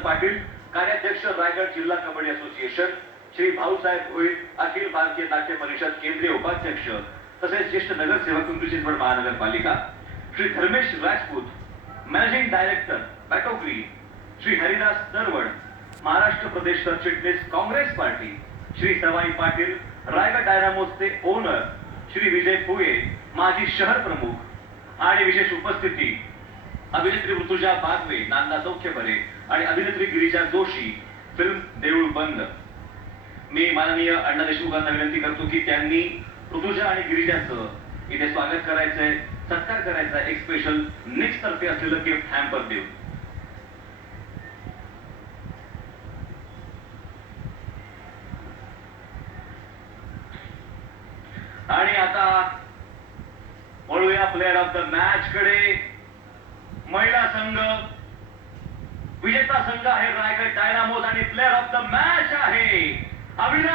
पाटील, कार्याध्यक्ष रायगड जिल्हा कबड्डी असोसिएशन, श्री भाऊसाहेब भोईर, अखिल भारतीय नाट्य परिषद केंद्रीय उपाध्यक्ष तसेच ज्येष्ठ नगरसेवक पिंपरी चिंचवड महानगरपालिका, श्री धर्मेश राजपूत, मॅनेजिंग डायरेक्टर बॅटोग्री, श्री हरिदास नरवड, महाराष्ट्र प्रदेश सरचिटणीस काँग्रेस पार्टी, श्री सवाई पाटील, रायगड डायनामोसचे ओनर, श्री विजय फुये, माजी शहर प्रमुख आणि विशेष उपस्थिती अभिनेत्री ऋतुजा बागवे, नांदा सौख्यबरे आणि अभिनेत्री गिरिजा जोशी, फिल्म देऊळ बंद. मी माननीय अण्णा देशमुखांना विनंती करतो की त्यांनी ऋतुजा आणि गिरिजाचं इथे स्वागत करायचंय, सत्कार करायचा, एक स्पेशल नेक्स्ट तर्फे असलेलं गिफ्ट हॅम्पर देऊ. आणि आता वळूया प्लेअर ऑफ द मॅच कडे. महिला संघ विजेता संघ आहे रायगड डायनामोस आणि प्लेअर ऑफ द मॅच आहे अभिनेत्री